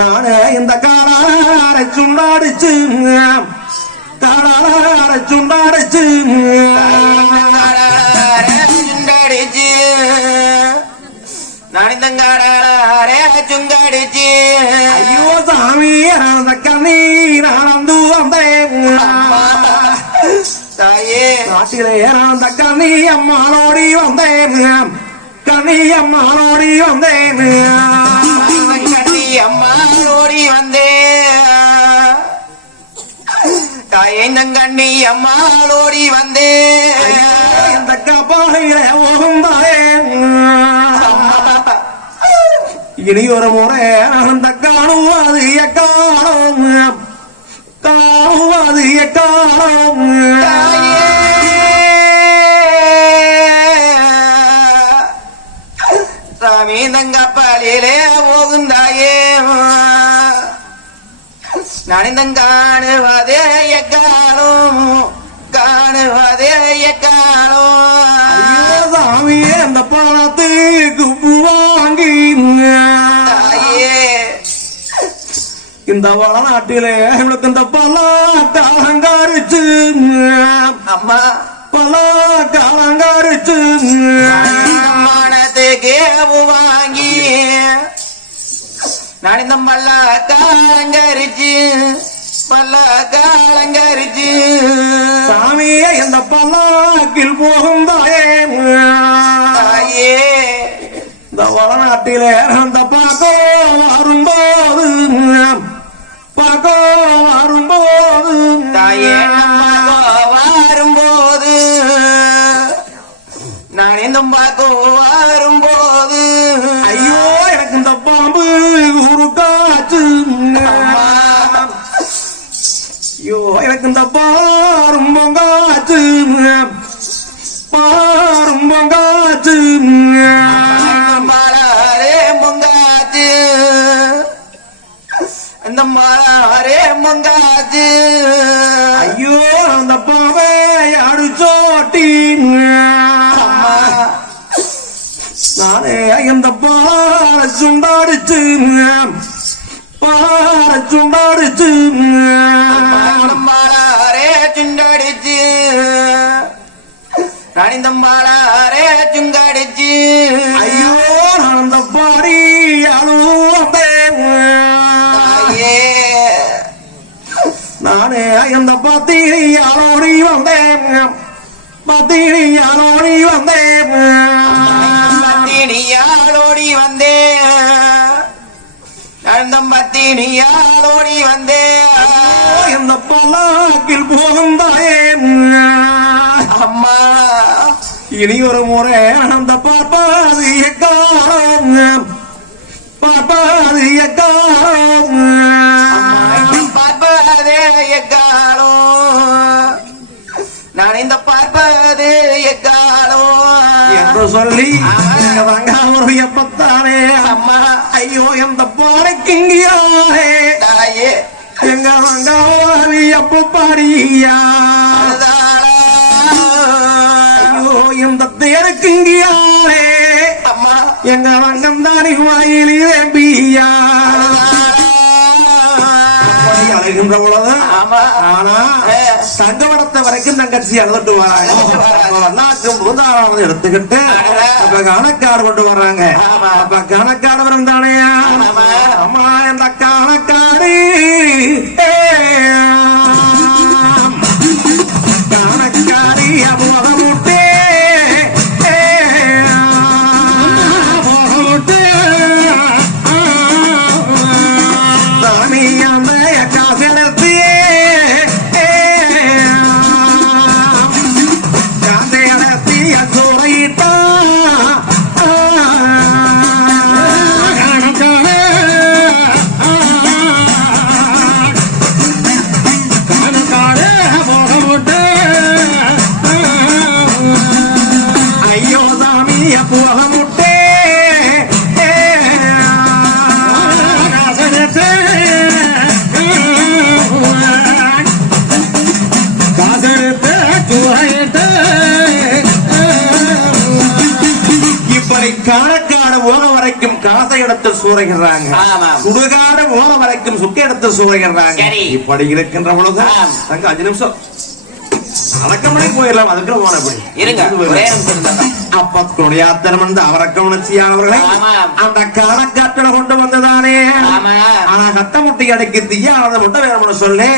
நானே இந்த காலாரை சுண்டாடிச்சு. காலாரை சுண்டாடிச்சு. சுண்டடிச்சு. நனிந்தங்காடே சுங்கடிச்சு ஐயோ சாமி அந்த கண்ணீ நடந்து வந்தேன். தாயே. நாட்டிலே அந்த கண்ணி அம்மானோடி வந்தேன். கண்ணி அம்மானோடி வந்தேன். கட்டி அம்மா ஓடி வந்தே. தாயே கண்ணி அம்மா ஓடி வந்தே. இந்த கப்பாலையிலே ஓகுந்தாயே இனி ஒரு முறை அந்த காணுவது எக்காணும் காணுவது எக்காணும் தாயே. சாமி தங்கப்பாலிலே போகுந்தாயே நனிந்தங்காணுவதே எக்காலும் காணுவதே எக்காலும். சாமியே அந்த பணத்துக்கு உப்பு வாங்கி இந்த வளநாட்டிலே இந்த பல காலங்காரிச்சு அம்மா. பல காலங்காரிச்சு மானத்துக்கு வாங்கி நனிந்த பல்ல காலங்கரிச்சு பல்ல காலங்கரிச்சு சாமியே இந்த பல்லாக்கில் போகும் தாயே. இந்த வளநாட்டிலே அந்த பாக்கோ வரும்போது பாக்கோ வரும்போது தாயே வரும்போது நான் இந்த பாக்கோ வரும்போது ஐயோ எனக்கு இந்த பாம்பு ஒரு காற்று அம்மா ஐயோ எனக்கு இந்த பாரும் பொங்காச்சு பாரும் பொங்காச்சு மலரே பொங்காச்சு இந்த மலரே பொங்காச்சு ஐயோ அந்த பாவை அடிச்சோட்டி நானே இந்த பாறை சுண்டாடிச்சு பாறை சுண்டாடிச்சு. மலரே சுண்டடிச்சு. நனிந்த மலரே சுங்கடிச்சு ஐயோ நான் அந்த பாடி தாயே. நானே அந்த பத்தினி அலோடி வந்தேன். பத்தினி அலோடி வந்தேன். நடந்தம் பத்தினியாளோடி வந்தே. இந்த பல்லாக்கில் போகும் தாயேன். அம்மா. இனி ஒரு முறை அந்த பார்ப்பாது எக்காலம். பார்ப்பாது எக்காலம். பார்ப்பதே எக்காலோ நான் இந்த பார்ப்பது எக்காலோ என்று சொல்லி வாங்க ஒரு எப்பத்தானே அம்மா. ஐயோ எந்த பாடைக்குங்கியாரே தாயே எங்க வங்காவி எப்ப பாடியா ஐயோ எந்த தேருக்குங்கியாரே அம்மா எங்க வங்கம் தானி வாயிலே பியா அழைகின்ற பொழுது ஆமா. ஆனா சங்கவடத்தை வரைக்கும் தங்கச்சி அழுதுட்டு வராங்க. நாக்கு பூந்தாராவது எடுத்துக்கிட்டு அப்ப கணக்காடு கொண்டு வர்றாங்க. ஆமா. அப்ப கணக்காடு வரும் தானையா பெரிய புவக முட்டே காலக்காடு ஓர வரைக்கும் காசை இடத்தில் சூறைகிறாங்க சுடுகாடு ஓர வரைக்கும் சுக்க இடத்தில் சூறைகிறாங்க இப்படி இருக்கின்ற பொழுது அஞ்சு நிமிஷம். அடக்கமணி போயிடலாம் அதுக்கு போன எப்படி இருங்க. அப்ப கொடியாத்தனம் வந்து அவரை கவனிச்சியானவர்களை ஆமாம். அந்த காணக்காட்டுல கொண்டு வந்ததானே. ஆனா கட்ட முட்டி அடைக்கு தீயானதை மட்டும் வேணும்னு சொல்லி.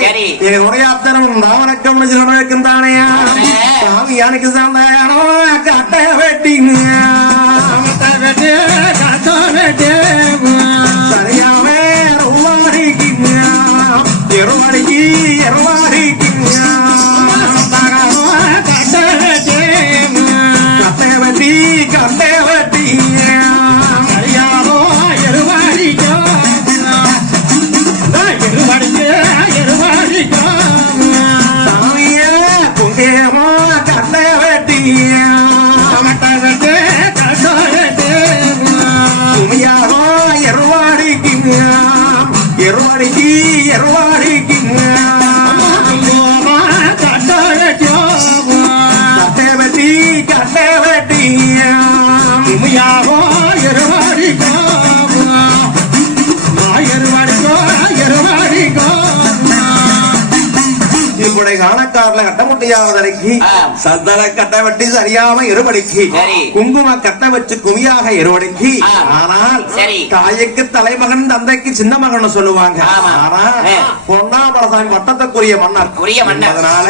என் உடையாத்தனம் அவரை கவனிச்சு இருக்கின்றானே ஆமே. சாமி எனக்கு சாந்தானோ கட்ட வெட்டிங்க காணக்காரில் கட்டமுட்டையாவதற்கு. சந்தன கட்டை வெட்டி சரியாம இருபடிக்கு. குங்கும கட்டை வச்சு குமியாக இருபடிக்கு. ஆனால். தாய்க்கு தலைமகன் தந்தைக்கு சின்ன மகன் சொல்லுவாங்க. ஆனா ஆ. பொன்னாமலசாமி வட்டத்துக்குரிய மன்னர். அதனால.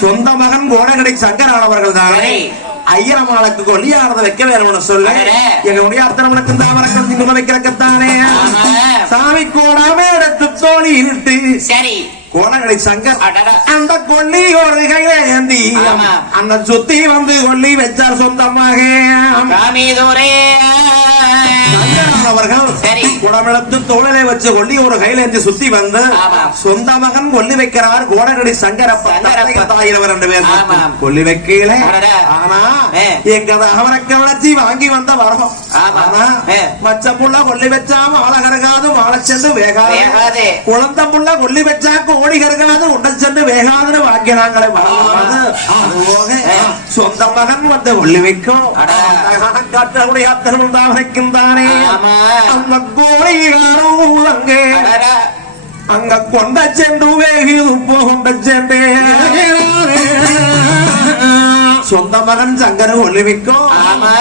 சொந்த மகன் கோடகடை சங்கரானவர்கள் தானே சரி. ஐயரமாளுக்கு கொல்லியானதை வைக்க வேணும்னு சொல்லு. எங்க உடையாத்தனவனுக்கு தாமரக்கம் சிங்கம வைக்கிறக்கத்தானே. சாமி கோடாம எடுத்து தோழி இருட்டு சரி கோணகடை சங்கர். அந்த கொல்லி ஒரு ஏந்தி. அந்த சுத்தி வந்து கொல்லி வச்சார் சொந்தமாக அவர்கள். குடமிழத்து தோழலை வச்சு ஒரு கையில ஏந்தி சுத்தி வந்து ஆமா. சொந்த மகன் கொல்லி வைக்கிறார் கோடகடி சங்கரப்ப சங்கரப்ப. தாயிரவர் ரெண்டு பேர். கொல்லி அடடா. ஆனா. எங்க அவரக்க விளைச்சி வாங்கி வந்த வரோம். ஆனா. மச்ச புள்ள கொல்லி வச்சா மாலை கருகாது மாலை சென்று வேகாது வேகாது. குழந்தை புள்ள கொல்லி வச்சா கோடி கருகாது உண்ட சென்று வேகாதுன்னு வாங்கினாங்களே வளர்ந்து அது போக ஏ. சொந்த மகன் வந்து கொல்லி வைக்கும். காட்டுடைய அத்தனும் தான் வைக்கின்றானே ஆமா. அந்த கோழிகாரும் அங்கே அடடா. அங்க கொண்ட சென்று வேகிது போகொண்ட சென்று சொந்த மகன் சங்கர ஒளிவிக்கும்.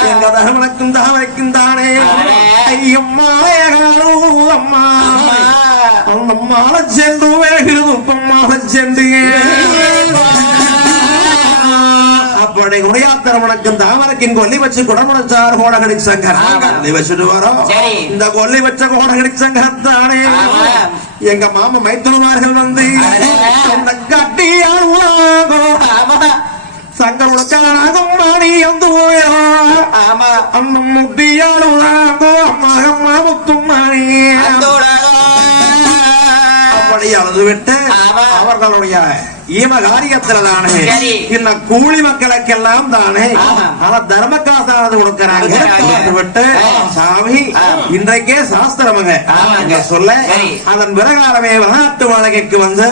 எங்க தகவனுக்கும் தகவனுக்கும் தானே. ஐயம்மா அம்மா. அந்த மாலை சென்று வேகிது மாலை சென்று அப்படி உடையாத்தரவனுக்கும் தாமரைக்கும் கொல்லி வச்சு குடமுடைச்சார் கோடகடி சங்கர் ஆமா. கொல்லி வச்சுட்டு வரோம். இந்த கொல்லி வச்ச கோடகடி சங்கர் தானே. எங்க மாமா மைத்துனமார்கள் வந்து ஆமா. சங்கருடக்கானாகும் மாணி அந்த ஆமா. மகம்மா முத்தும் மாணி அப்படி அழுது விட்டு ஆமா. அவர்களுடைய ஈம காரியத்துல தானே. இந்த கூலி மக்களுக்கெல்லாம் தானே. ஆனா தர்ம காசானது கொடுக்கறாங்க கொடுக்கறாங்க. விட்டு. சாமி. இன்றைக்கே சாஸ்திரமுங்க சொல்ல. அதன் பிரகாரமே வனாட்டு மாளிகைக்கு வந்து.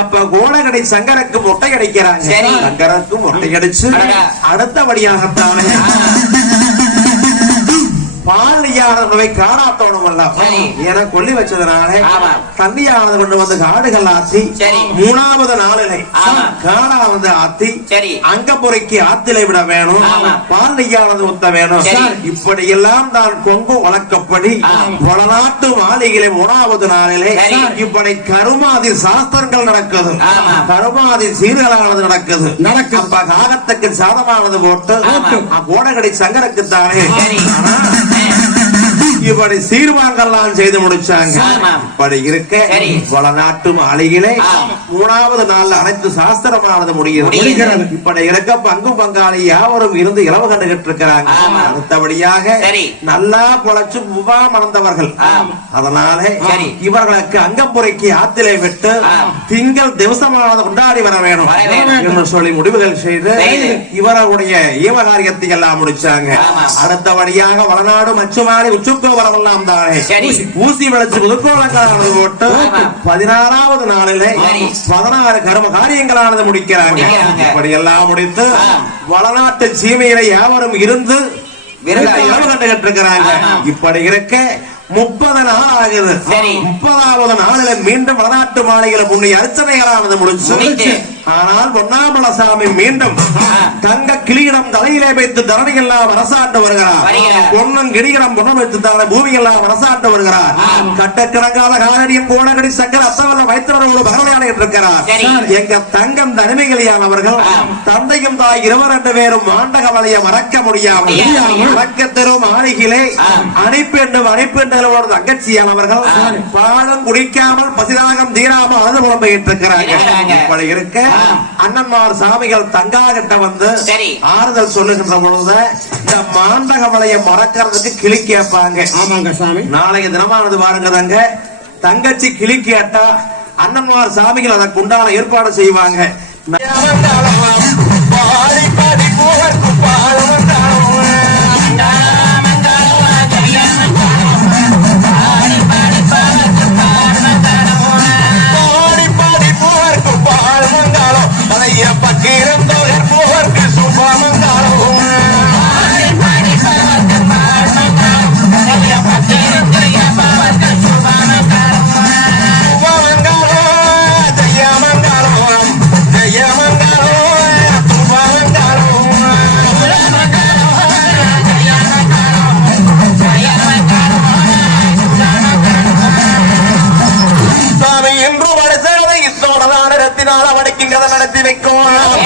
அப்ப கோடகடை சங்கருக்கு மொட்டை அடிக்கிறாங்க சரி. சங்கருக்கு மொட்டை அடிச்சு அடடா. அடுத்தபடியாகத்தானே பாலியானதை காணாத்தோணும் அல்ல. என கொல்லி வச்சதுனால. தண்ணியானது கொண்டு வந்து காடுகள் ஆத்தி. மூணாவது நாளிலே. காடா வந்து ஆத்தி சரி. அங்கப்புறைக்கு ஆத்திலே விட வேணும் ஆமா. பால் நெய்யானது ஊத்த வேணும். இப்படி எல்லாம் தான் கொங்கு வழக்கப்படி. வளநாட்டு மாளிகையிலே மூணாவது நாளிலே. இப்படி கருமாதி சாஸ்திரங்கள் நடக்குது. கருமாதி சீர்களானது நடக்குது. அப்ப காகத்துக்கு சாதமானது போட்டு. கோடகடி சங்கருக்கு தானே இப்படி சீர்வாங்கெல்லாம் செய்து முடிச்சாங்க. இப்படி இருக்க. வளநாட்டு மாளிகையிலே ஆம். மூணாவது நாள் அனைத்து சாஸ்திரமானது முடிகிறது. இப்படி இருக்க பங்கு பங்காளி யாவரும் இருந்து இளவு கண்டுகிட்டு இருக்கிறாங்க. அடுத்தபடியாக. நல்லா பொழைச்சு முபா மறந்தவர்கள் ஆம். அதனால. இவர்களுக்கு அங்கம்புரைக்கு ஆத்திலே விட்டு. திங்கள் திவசமானது கொண்டாடி வர வேணும். என்று சொல்லி முடிவுகள் செய்து. இவர்களுடைய ஈவகாரியத்தை எல்லாம் முடிச்சாங்க. அடுத்தபடியாக வளநாடு மச்சுமாரி எல்லாம் தானே. ஊசி விளைச்சு முதுக்கோலங்களானது போட்டு. பதினாறாவது நாளிலே. பதினாறு கர்ம காரியங்களானது முடிக்கிறாங்க. இப்படி எல்லாம் முடித்து. வளநாட்டு சீமையில யாவரும் இருந்து கண்டுகிட்டு இருக்கிறாங்க. இப்படி இருக்க முப்பது நாள் ஆகுது. முப்பதாவது நாளில மீண்டும் வடநாட்டு மாளிகையில முன்னே அர்ச்சனைகளானது முடிச்சு. ஆனால் பொன்னாமலசாமி மீண்டும் தங்க கிளீடம் தலையிலே வைத்து தரணி எல்லாம் அரசாண்டு வருகிறார். பொன்னும் கிரீடம் பொண்ணு வைத்து தர பூமி எல்லாம் அரசாண்டு வருகிறார் கட்டக்கணக்கான காலடியும் கோணகடி சங்கர் அத்தவல்ல வைத்தவர்களோடு பகவையாளிட்டு இருக்கிறார். எங்க தங்கம் தனிமைகளியான் அவர்கள் தந்தையும் தாய் இருவர் ரெண்டு பேரும் ஆண்டகவலையை மறக்க முடியாமல். மறக்க தரும் மாளிகையிலே அணிப்பெண்டும் அணிப்பெண்டகளோட தங்கச்சியான் அவர்கள் பாலும் குடிக்காமல் பசிதாகம் தீராமல் அழுது புலம்பிட்டு இருக்கிறாங்க இருக்கிறாங்க. இப்படி இருக்க அண்ணன்மார் சாமிகள் தங்காகிட்ட வந்து சரி. ஆறுதல் சொல்லுகின்ற பொழுது இந்த மாண்டகவலையை மறக்கிறதுக்கு கிளி கேட்பாங்க. ஆமாங்க சாமி. நாளைக்கு தினமானது பாருங்க தங்க தங்கச்சி கிளி கேட்டா அண்ணன்மார் சாமிகள் அதற்கு உண்டான ஏற்பாடு செய்வாங்க. என்று வருஷத்தை இத்தோட நடத்தி வைக்கும்.